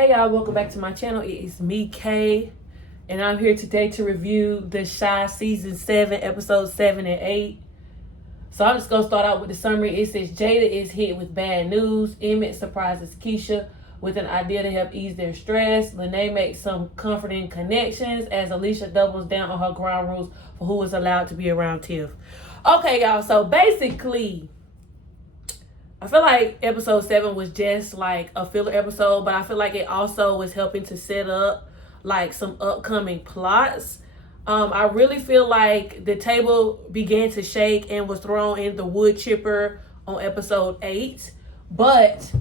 Hey y'all, welcome back to my channel. It is me, Kay, and I'm here today to review The Chi Season 7, Episodes 7 and 8. So I'm just going to start out with the summary. It says, Jada is hit with bad news. Emmett surprises Keisha with an idea to help ease their stress. Lene makes some comforting connections as Alicia doubles down on her ground rules for who is allowed to be around Tiff. Okay, y'all, so basically, I feel like episode 7 was just like a filler episode, but I feel like it also was helping to set up like some upcoming plots. I really feel like the table began to shake and was thrown in the wood chipper on episode 8. But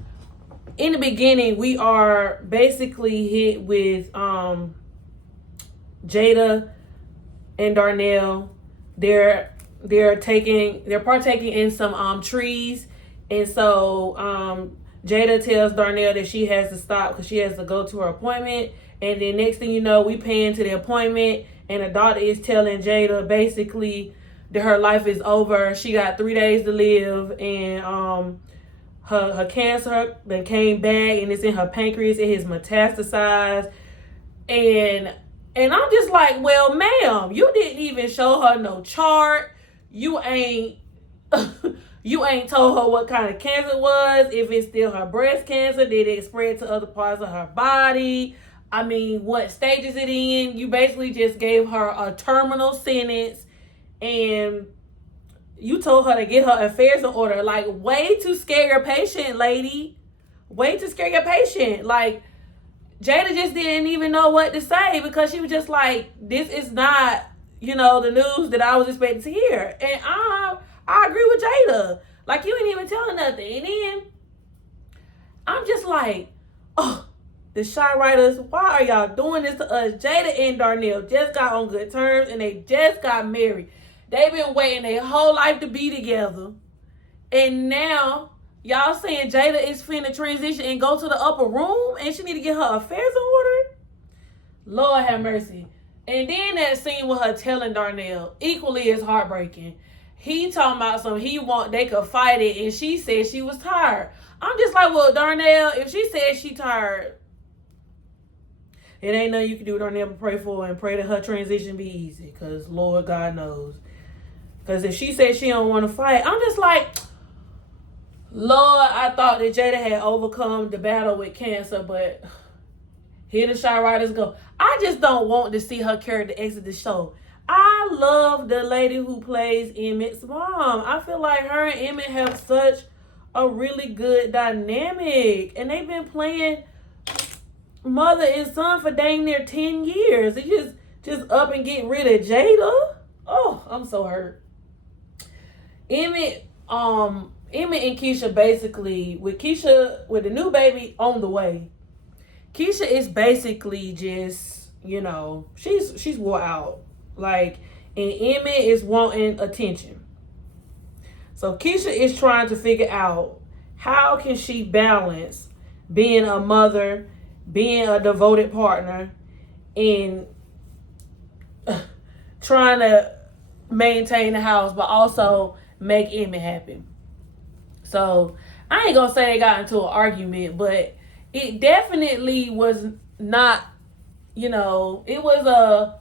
in the beginning, we are basically hit with Jada and Darnell. They're partaking in some trees. And so Jada tells Darnell that she has to stop because she has to go to her appointment. And then next thing you know, we pan to the appointment, and the doctor is telling Jada basically that her life is over. She got 3 days to live, and her cancer then came back, and it's in her pancreas. It has metastasized. And I'm just like, well, ma'am, you didn't even show her no chart. You ain't you ain't told her what kind of cancer it was, if it's still her breast cancer, did it spread to other parts of her body? I mean, what stage is it in? You basically just gave her a terminal sentence, and you told her to get her affairs in order. Like, way to scare your patient, lady. Way to scare your patient. Like, Jada just didn't even know what to say because she was just like, this is not, the news that I was expecting to hear. And I agree with Jada. Like, you ain't even telling nothing. And then I'm just like, oh, the Chi writers, why are y'all doing this to us? Jada and Darnell just got on good terms, and they just got married. They've been waiting their whole life to be together. And now y'all saying Jada is finna transition and go to the upper room, and she need to get her affairs in order? Lord have mercy. And then that scene with her telling Darnell, equally as heartbreaking. He talking about they could fight it, and she said she was tired. I'm just like, well, Darnell, if she said she tired, it ain't nothing you can do, Darnell, but pray for her and pray that her transition be easy, because Lord God knows. Because if she said she don't want to fight, I'm just like, Lord, I thought that Jada had overcome the battle with cancer, but here the Chi writers go. I just don't want to see her character exit the show. I love the lady who plays Emmett's mom. I feel like her and Emmett have such a really good dynamic. And they've been playing mother and son for dang near 10 years. They just up and get rid of Jada. Oh, I'm so hurt. Emmett and Keisha basically, with the new baby on the way, Keisha is basically just, she's wore out. Like, and Emmett is wanting attention. So Keisha is trying to figure out how can she balance being a mother, being a devoted partner, and trying to maintain the house, but also make Emmett happy. So I ain't gonna say they got into an argument, but it definitely was not, it was a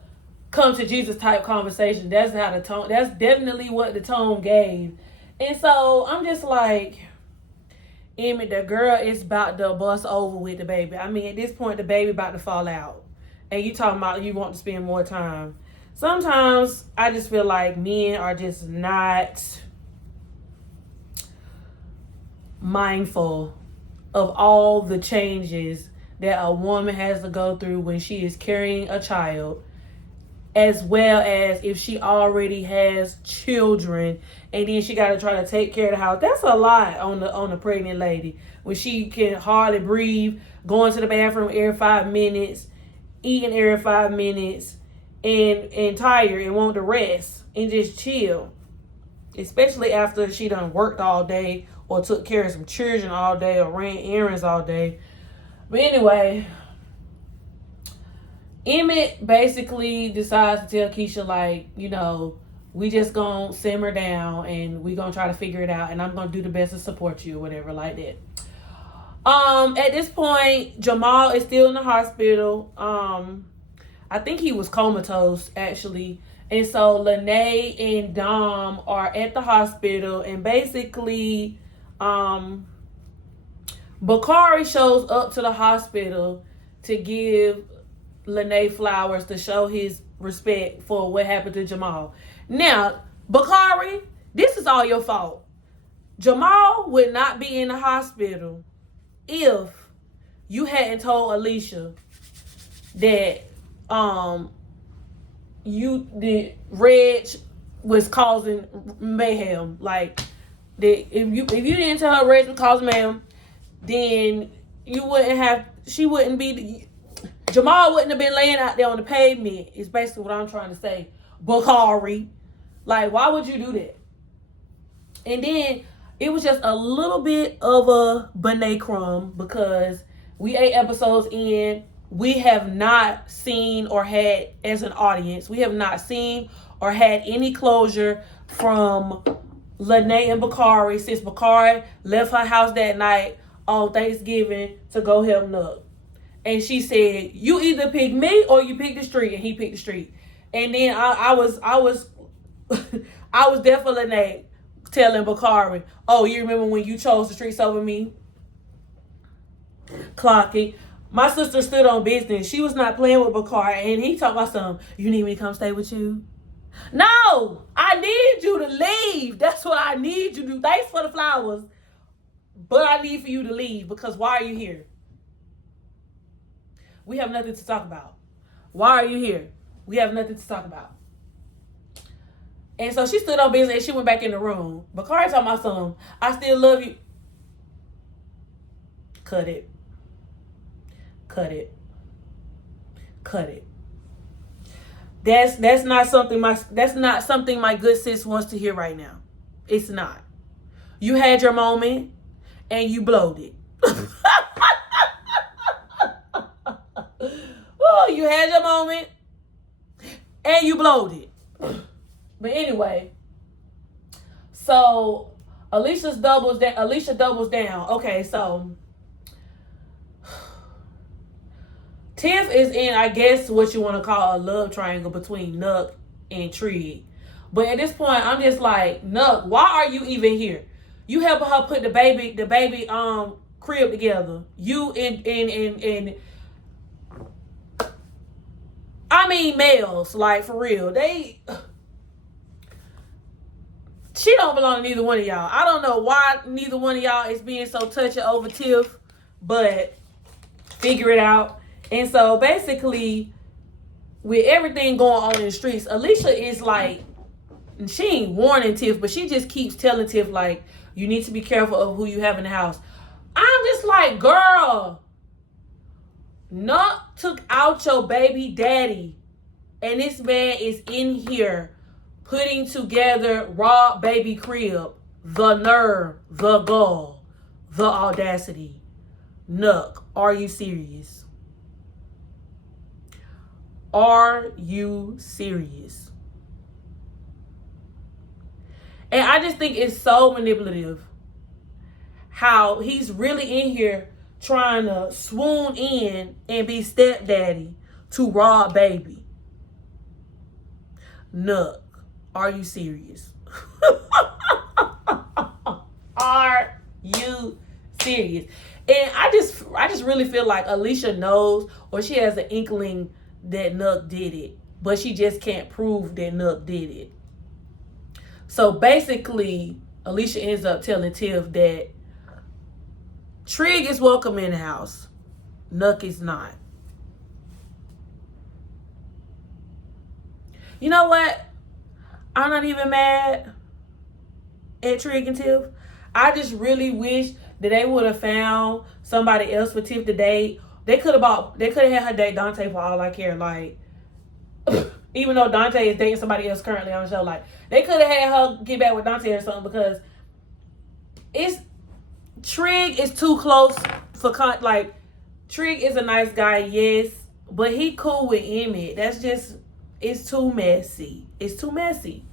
come to Jesus type conversation. That's definitely what the tone gave. And so I'm just like, Emmett, the girl is about to bust over with the baby. I mean, at this point, the baby about to fall out. And you talking about you want to spend more time. Sometimes I just feel like men are just not mindful of all the changes that a woman has to go through when she is carrying a child, as well as if she already has children and then she got to try to take care of the house. That's a lot on the pregnant lady when she can hardly breathe, going to the bathroom every 5 minutes, eating every 5 minutes, and tired and want to rest and just chill, especially after she done worked all day or took care of some children all day or ran errands all day. But anyway, Emmett basically decides to tell Keisha, like, we just gonna simmer down and we gonna try to figure it out, and I'm gonna do the best to support you or whatever like that. At this point, Jamal is still in the hospital. I think he was comatose actually. And so Lene and Dom are at the hospital, and basically, Bakari shows up to the hospital to give Lene flowers to show his respect for what happened to Jamal. Now, Bakari, this is all your fault. Jamal would not be in the hospital if you hadn't told Alicia that Reg was causing mayhem. Like, that if you didn't tell her Reg was causing mayhem, then Jamal wouldn't have been laying out there on the pavement, is basically what I'm trying to say. Bakari. Like, why would you do that? And then it was just a little bit of a Benet crumb, because we 8 episodes in. We have not seen or had, as an audience, we have not seen or had any closure from Lene and Bakari since Bakari left her house that night on Thanksgiving to go help Nuck. And she said, you either pick me or you pick the street. And he picked the street. And then I was definitely telling Bakari, oh, you remember when you chose the streets over me? Clock it. My sister stood on business. She was not playing with Bakari. And he talked about something. You need me to come stay with you? No, I need you to leave. That's what I need you to do. Thanks for the flowers, but I need for you to leave, because why are you here? We have nothing to talk about. Why are you here? We have nothing to talk about. And so she stood on business and she went back in the room. Bakari talking about something. I still love you. Cut it. Cut it. Cut it. That's not something my good sis wants to hear right now. It's not. You had your moment and you blowed it. Oh, you had your moment and you blowed it. But anyway, so Alicia doubles down. Okay, so Tiff is in, I guess, what you want to call a love triangle between Nuck and Trig. But at this point, I'm just like, Nuck, why are you even here? You helping her put the baby crib together. You and I mean, males, like, for real. She don't belong to neither one of y'all. I don't know why neither one of y'all is being so touchy over Tiff, but figure it out. And so basically, with everything going on in the streets, Alicia is like, she ain't warning Tiff, but she just keeps telling Tiff, like, you need to be careful of who you have in the house. I'm just like, girl, Nuck took out your baby daddy, and this man is in here putting together raw baby crib. The nerve, the gall, the audacity. Nuck, are you serious? Are you serious? And I just think it's so manipulative how he's really in here trying to swoon in and be stepdaddy to Rob baby. Nuck, are you serious? Are you serious? And I just really feel like Alicia knows, or she has an inkling that Nuck did it, but she just can't prove that Nuck did it. So basically, Alicia ends up telling Tiff that Trig is welcome in the house. Nuck is not. You know what? I'm not even mad at Trig and Tiff. I just really wish that they would have found somebody else for Tiff to date. They could have had her date Dante for all I care. Like, even though Dante is dating somebody else currently on the show, like, they could have had her get back with Dante or something, because Trig is too close for like, Trig is a nice guy, yes, but he cool with Emmett. That's just, it's too messy. It's too messy.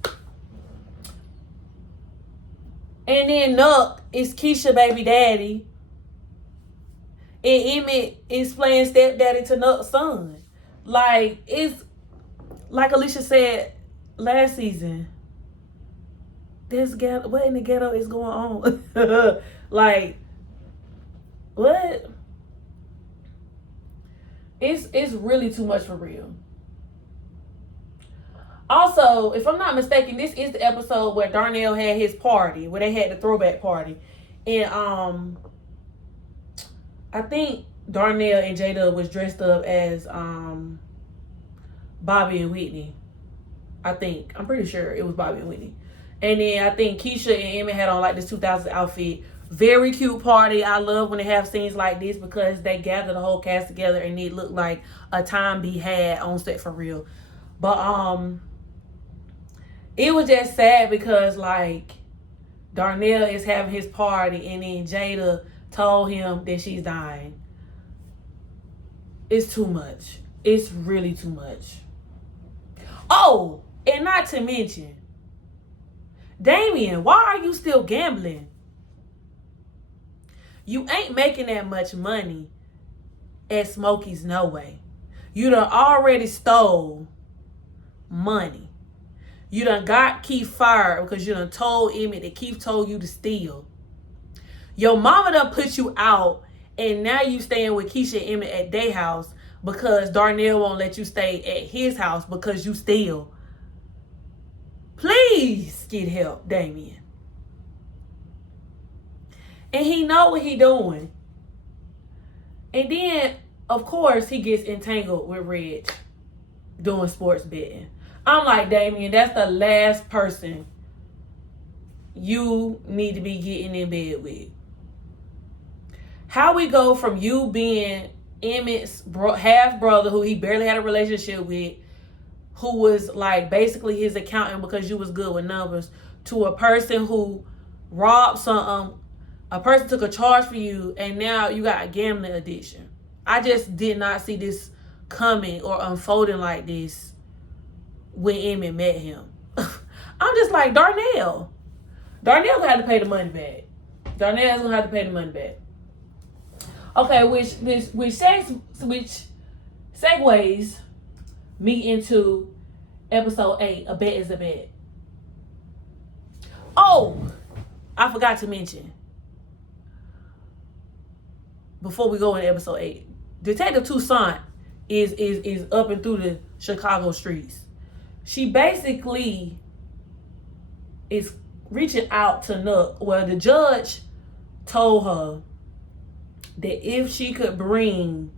And then Nuck is Keisha baby daddy. and Emmett is playing stepdaddy to Nuck's son. Like, it's like Alicia said last season. There's ghetto. What in the ghetto is going on? Like, what? It's really too much for real. Also, if I'm not mistaken, this is the episode where Darnell had his party, where they had the throwback party. And I think Darnell and Jada was dressed up as Bobby and Whitney. I'm pretty sure it was Bobby and Whitney. And then I think Keisha and Emmett had on like this 2000s outfit. Very cute party. I love when they have scenes like this because they gather the whole cast together and it looked like a time be had on set for real. But it was just sad because like Darnell is having his party and then Jada told him that she's dying. It's too much. It's really too much. Oh, and not to mention, Damien, why are you still gambling? You ain't making that much money at Smokey's No Way. You done already stole money. You done got Keith fired because you done told Emmett that Keith told you to steal. Your mama done put you out and now you staying with Keisha and Emmett at their house because Darnell won't let you stay at his house because you steal. Please get help, Damien. And he know what he doing. And then, of course, he gets entangled with Reg doing sports betting. I'm like, Damien, that's the last person you need to be getting in bed with. How we go from you being Emmett's half-brother who he barely had a relationship with, who was like basically his accountant because you was good with numbers, to a person who robbed something, a person took a charge for you, and now you got a gambling addiction. I just did not see this coming or unfolding like this when Emmett met him. I'm just like, Darnell gonna have to pay the money back. Darnell's gonna have to pay the money back. Okay, which segues me into episode 8, A Bet is a Bet. Oh, I forgot to mention, before we go into episode 8, Detective Toussaint is up and through the Chicago streets. She basically is reaching out to Nook. Well, the judge told her that if she could bring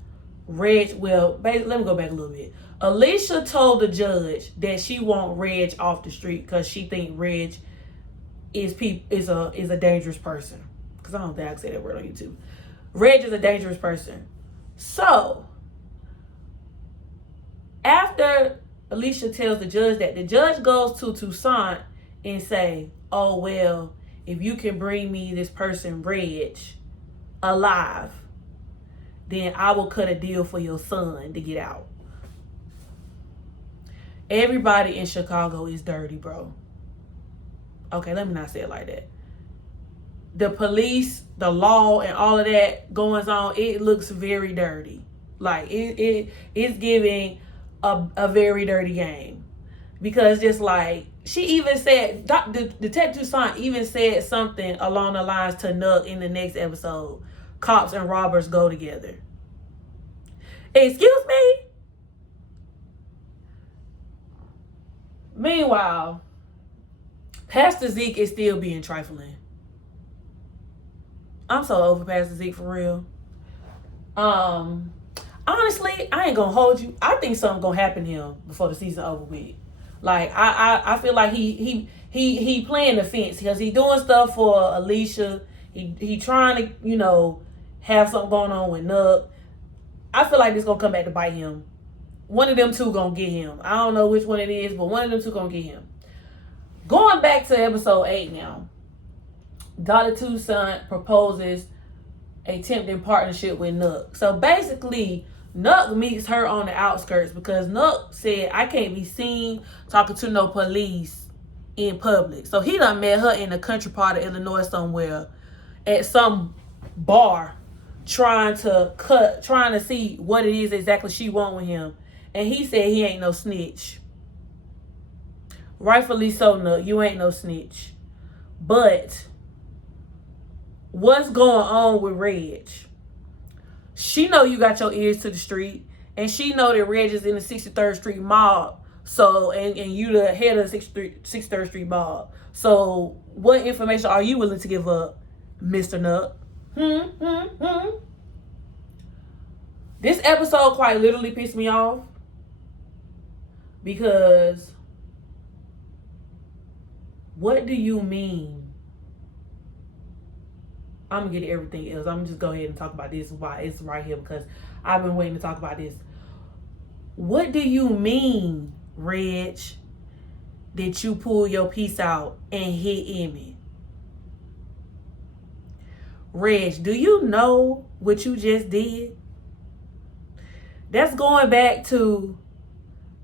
Reg, well, let me go back a little bit. Alicia told the judge that she want Reg off the street because she think Reg is a dangerous person. Because I don't think I can say that word on YouTube. Reg is a dangerous person. So, after Alicia tells the judge that, the judge goes to Toussaint and say, oh, well, if you can bring me this person, Reg, alive, then I will cut a deal for your son to get out. Everybody in Chicago is dirty, bro. Okay, let me not say it like that. The police, the law, and all of that goings on, it looks very dirty. Like, it's giving a very dirty game. Because just like, she even said, Detective Toussaint even said something along the lines to Nuck in the next episode. Cops and robbers go together. Excuse me? Meanwhile, Pastor Zeke is still being trifling. I'm so over Pastor Zeke for real. Honestly, I ain't gonna hold you. I think something gonna happen to him before the season over with. Like, I feel like he playing the fence because he doing stuff for Alicia. He trying to, have something going on with Nuck. I feel like this gonna come back to bite him. One of them two gonna get him. I don't know which one it is, but one of them two gonna get him. Going back to episode 8 now. Dr. Toussaint proposes a tempting partnership with Nuck. So basically, Nuck meets her on the outskirts because Nuck said, I can't be seen talking to no police in public. So he done met her in the country part of Illinois somewhere at some bar trying to see what it is exactly she want with him. And he said he ain't no snitch. Rightfully so, Nook. You ain't no snitch. But what's going on with Reg? She know you got your ears to the street, and she know that Reg is in the 63rd Street mob. So, and you the head of the 63rd Street mob. So, what information are you willing to give up, Mr. Nuck? This episode quite literally pissed me off because what do you mean? I'm gonna get everything else. I'm gonna just go ahead and talk about this why it's right here because I've been waiting to talk about this. What do you mean, Reg, that you pull your piece out and hit Emmett? Reg, do you know what you just did? That's going back to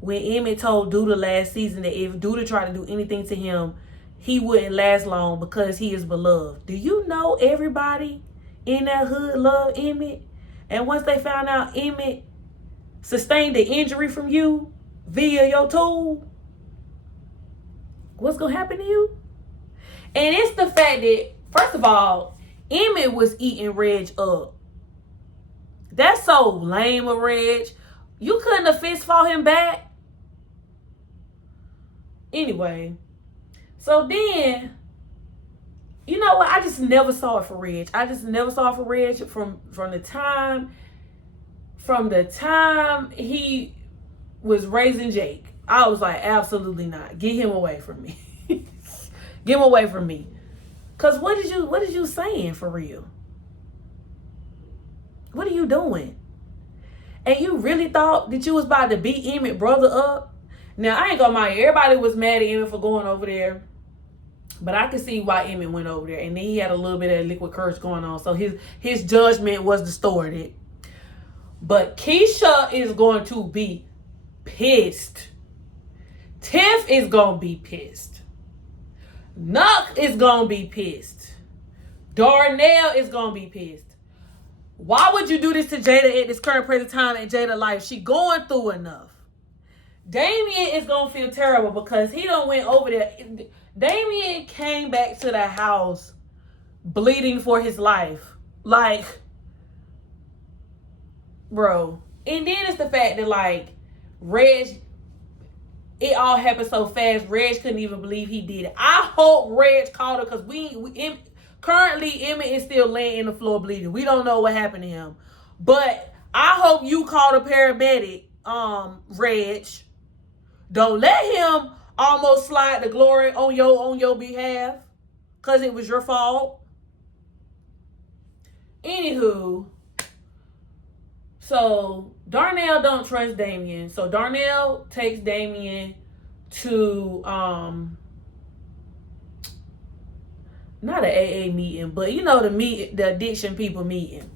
when Emmett told Duda last season that if Duda tried to do anything to him, he wouldn't last long because he is beloved. Do you know everybody in that hood loved Emmett? And once they found out Emmett sustained an injury from you via your tool, what's going to happen to you? And it's the fact that, first of all, Emmett was eating Reg up. That's so lame of Reg. You couldn't have fist fought him back. Anyway, so then, you know what? I just never saw it for Reg. I just never saw it for Reg from the time he was raising Jake. I was like, absolutely not. Get him away from me. Get him away from me. Cause what is you saying for real? What are you doing? And you really thought that you was about to beat Emmett brother up? Now I ain't gonna mind. Everybody was mad at Emmett for going over there. But I could see why Emmett went over there. And then he had a little bit of liquid courage going on. So his judgment was distorted. But Keisha is going to be pissed. Tiff is going to be pissed. Nuck is going to be pissed. Darnell is going to be pissed. Why would you do this to Jada at this current present time in Jada's life? She going through enough. Damien is going to feel terrible because he done went over there. Damien came back to the house bleeding for his life. Like, bro. And then it's the fact that, like, Reg, it all happened so fast. Reg couldn't even believe he did it. I hope Reg called her because currently Emmett is still laying in the floor bleeding. We don't know what happened to him. But I hope you called a paramedic, Reg. Don't let him almost slide the glory on your behalf because it was your fault. Anywho, so Darnell don't trust Damien. So Darnell takes Damien to not an AA meeting, but you know the addiction people meeting.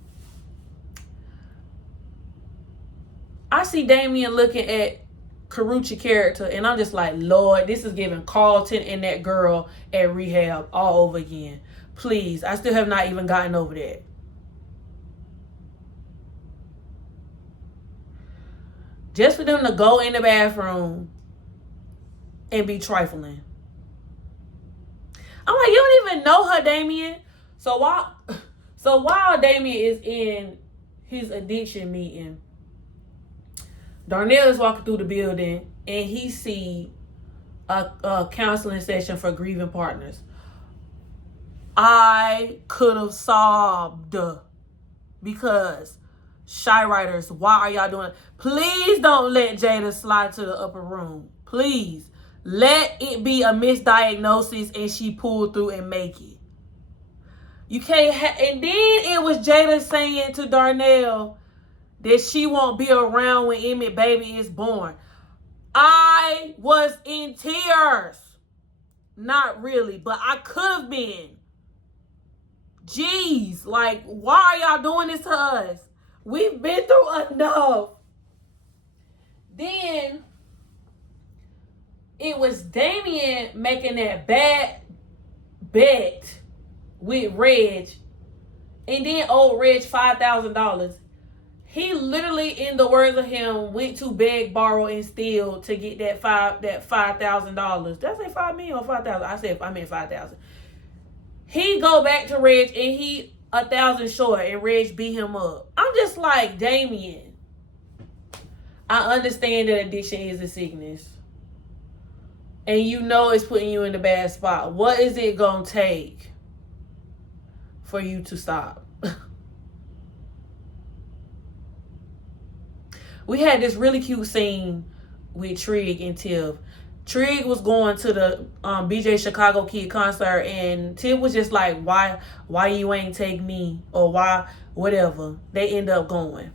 I see Damien looking at Karuchi character, and I'm just like, Lord, this is giving Carlton and that girl at rehab all over again. Please, I still have not even gotten over that. Just for them to go in the bathroom and be trifling. I'm like, you don't even know her, Damien. So while Damien is in his addiction meeting, Darnell is walking through the building and he see a counseling session for grieving partners. I could have sobbed because Shy Writers, why are y'all doing it? Please don't let Jada slide to the upper room. Please. Let it be a misdiagnosis and she pulled through and make it. You can't and then it was Jada saying to Darnell that she won't be around when Emmett baby is born. I was in tears. Not really, but I could have been. Jeez, like, why are y'all doing this to us? We've been through enough. Then it was Damien making that bad bet with Reg and then owed Reg $5,000. He literally, in the words of him, went to beg, borrow, and steal to get that $5,000. Did I say 5 million or 5,000? I meant 5,000. He go back to Reg and he 1,000 short, and Reg beat him up. I'm just like, Damien, I understand that addiction is a sickness, and you know it's putting you in a bad spot. What is it gonna take for you to stop? We had this really cute scene with Trig and Tiff. Trig was going to the BJ Chicago Kid concert, and Tiff was just like, why you ain't take me, or why, whatever. They end up going,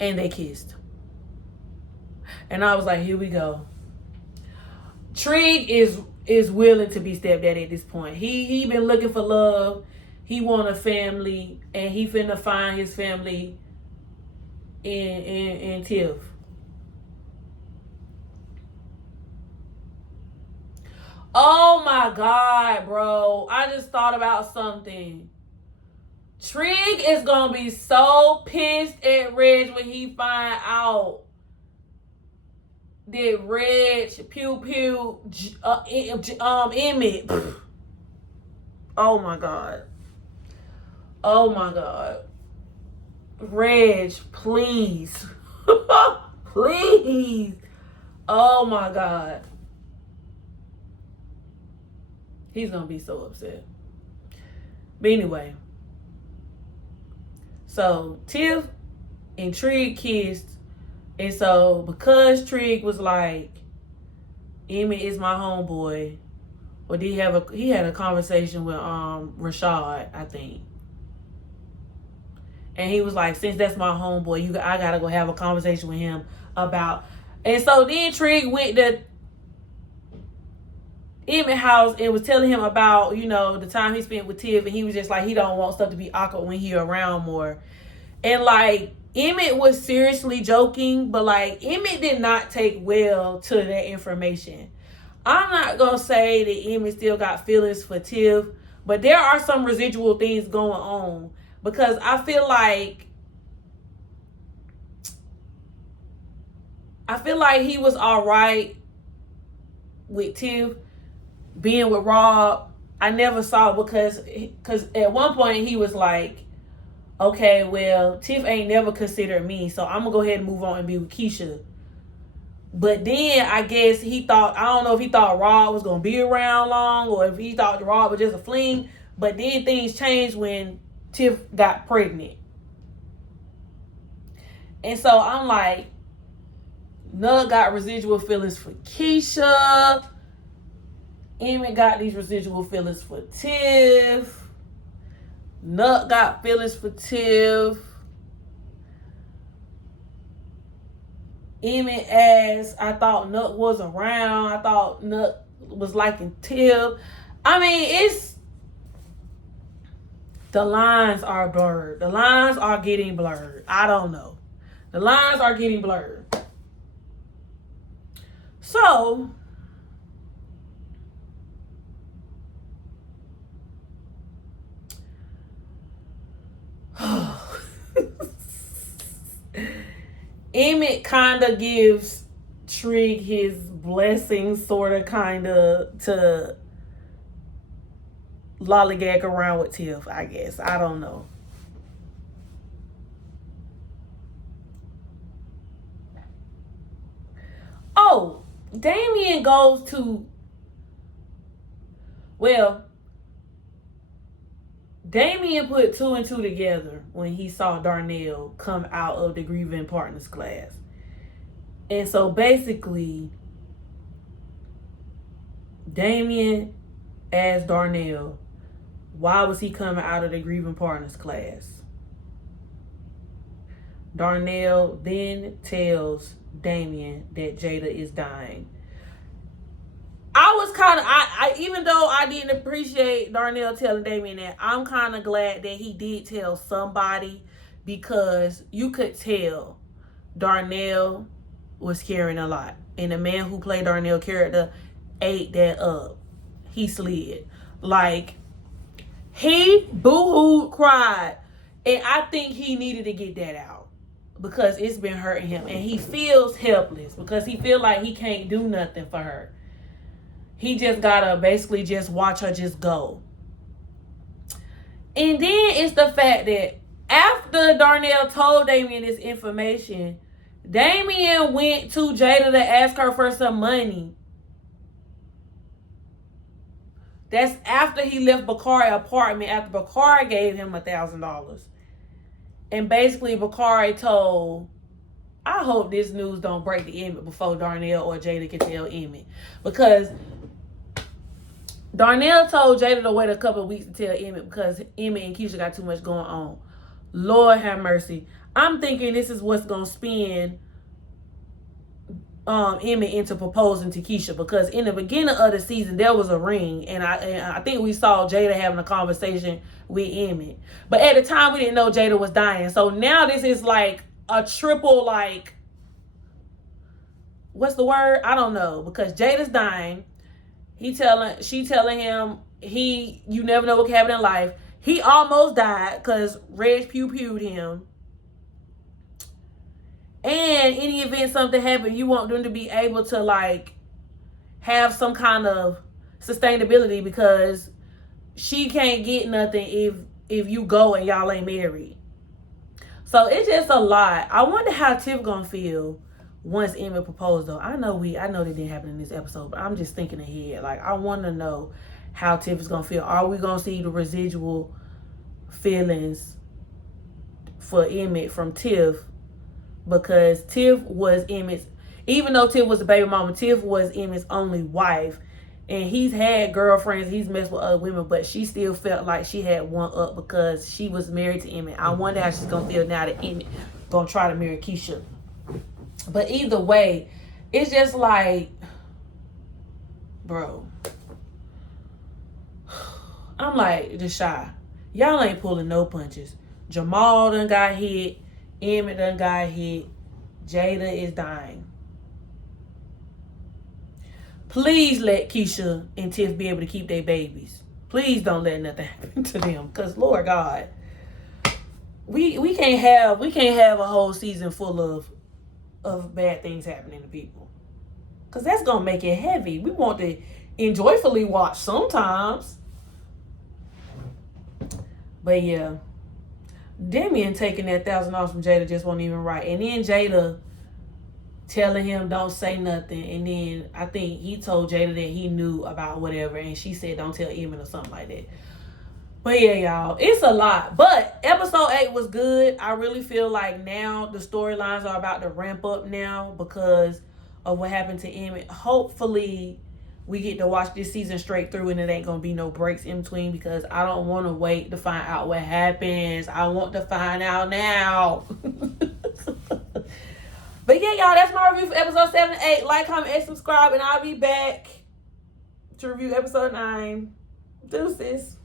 and they kissed. And I was like, here we go. Trig is willing to be stepdaddy at this point. He been looking for love. He want a family, and he finna find his family in Tiff. Oh my God, bro. I just thought about something. Trig is gonna be so pissed at Reg when he find out that Reg Emmett. Oh my God. Oh my God. Reg, please. Please. Oh my God. He's gonna be so upset. But anyway. So Tiff and Trig kissed. And so because Trig was like, Emmett is my homeboy. Or he had a conversation with Rashad, I think. And he was like, since that's my homeboy, I gotta go have a conversation with him about. And so then Trig went to Emmett house and was telling him about, the time he spent with Tiff, and he was just like, he don't want stuff to be awkward when he around more. And like, Emmett was seriously joking, but like, Emmett did not take well to that information. I'm not gonna say that Emmett still got feelings for Tiff, but there are some residual things going on. Because I feel like he was all right with Tiff being with Rob. I never saw, because at one point he was like, okay, well, Tiff ain't never considered me, so I'm gonna go ahead and move on and be with Keisha. But then I guess I don't know if he thought Rob was gonna be around long, or if he thought Rob was just a fling. But then things changed when Tiff got pregnant. And so I'm like, Nug got residual feelings for Keisha. Emmett got these residual feelings for Tiff. Nug got feelings for Tiff. Emmett asked, I thought Nug was around. I thought Nug was liking Tiff. I mean, the lines are blurred. The lines are getting blurred. I don't know. The lines are getting blurred. So, Emmett kind of gives Trig his blessing, sort of, kind of, to lollygag around with Tiff, I guess. I don't know. Oh, Damien goes to, Damien put 2 and 2 together when he saw Darnell come out of the grieving partners class. And so basically, Damien asked Darnell, why was he coming out of the grieving partners class? Darnell then tells Damien that Jada is dying. I was kind of, even though I didn't appreciate Darnell telling Damien that, I'm kind of glad that he did tell somebody, because you could tell Darnell was carrying a lot. And the man who played Darnell's character ate that up. He slid. Like, He boo-hooed, cried. And I think he needed to get that out because it's been hurting him. And he feels helpless because he feels like he can't do nothing for her. He just gotta basically just watch her just go. And then it's the fact that after Darnell told Damien this information, Damien went to Jada to ask her for some money. That's after he left Bakari's apartment, after Bakari gave him $1,000. And basically Bakari told, I hope this news don't break the Emmett before Darnell or Jada can tell Emmett. Because Darnell told Jada to wait a couple of weeks to tell Emmett because Emmett and Keisha got too much going on. Lord have mercy. I'm thinking this is what's going to spin Emmett into proposing to Keisha, because in the beginning of the season there was a ring, and I think we saw Jada having a conversation with Emmett, but at the time we didn't know Jada was dying. So now this is like a triple, like, what's the word? I don't know, because Jada's dying. She telling him you never know what can happen in life. He almost died because Reg pew-pewed him. And in the event something happened, you want them to be able to, like, have some kind of sustainability, because she can't get nothing if you go and y'all ain't married. So it's just a lot. I wonder how Tiff gonna feel once Emmett proposed, though. I know that didn't happen in this episode, but I'm just thinking ahead. Like, I want to know how Tiff is gonna feel. Are we gonna see the residual feelings for Emmett from Tiff? Because Tiff was Emmett's, even though Tiff was a baby mama, Tiff was Emmett's only wife. And he's had girlfriends, he's messed with other women, but she still felt like she had one up because she was married to Emmett. I wonder how she's going to feel now that Emmett going to try to marry Keisha. But either way, it's just like, bro. I'm like, Deshae, y'all ain't pulling no punches. Jamal done got hit. Emmett done got hit. Jada is dying. Please let Keisha and Tiff be able to keep their babies. Please don't let nothing happen to them. Because Lord God, we can't have a whole season full of bad things happening to people. Because that's gonna make it heavy. We want to enjoyfully watch sometimes. But yeah. Damien taking that $1,000 from Jada just wasn't even right. And then Jada telling him don't say nothing. And then I think he told Jada that he knew about whatever. And she said don't tell Emmett or something like that. But yeah, y'all, it's a lot. But episode 8 was good. I really feel like now the storylines are about to ramp up now because of what happened to Emmett. Hopefully we get to watch this season straight through and it ain't gonna be no breaks in between, because I don't want to wait to find out what happens. I want to find out now. But yeah, y'all, that's my review for episode 7 and 8. Like, comment, and subscribe, and I'll be back to review episode 9. Deuces.